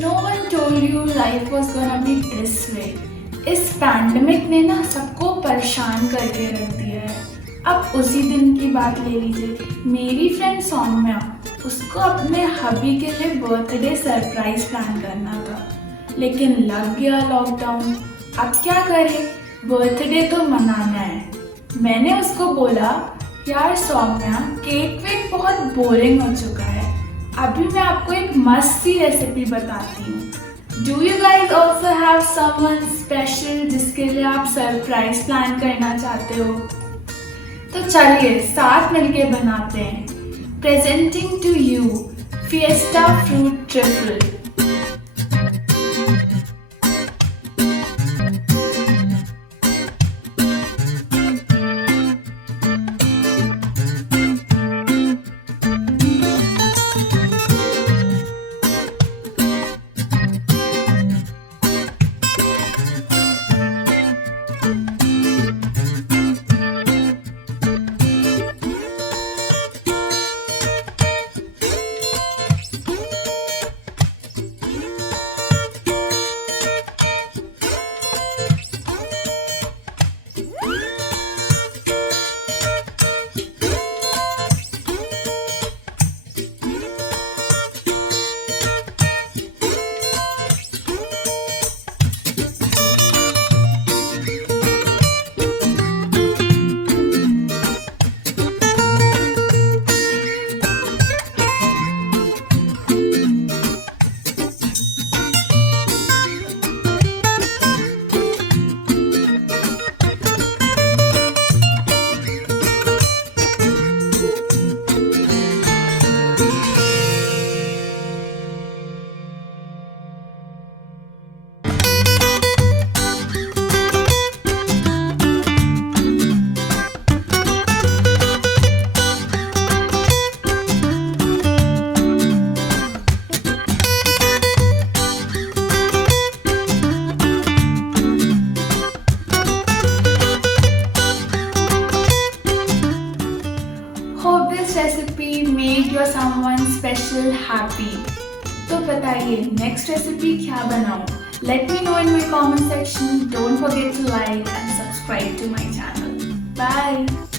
No one told you life was gonna be this way. इस पैंडमिक ने ना सबको परेशान करके रख दिया है। अब उसी दिन की बात ले लीजिए, मेरी फ्रेंड सौम्या, उसको अपने हबी के लिए बर्थडे सरप्राइज प्लान करना था, लेकिन लग गया लॉकडाउन। अब क्या करे, बर्थडे तो मनाना है। मैंने उसको बोला, यार सौम्या, केक वेक बहुत बोरिंग हो चुका है, अभी मैं आपको एक मस्त सी रेसिपी बताती हूँ। Do you guys also have someone special जिसके लिए आप सरप्राइज प्लान करना चाहते हो? तो चलिए साथ मिलके बनाते हैं। Presenting to you fiesta fruit trifle. Hope this recipe made your someone special happy. तो बताइए नेक्स्ट रेसिपी क्या बनाऊं? Let me know in my comment section. Don't forget to like and subscribe to my channel. Bye.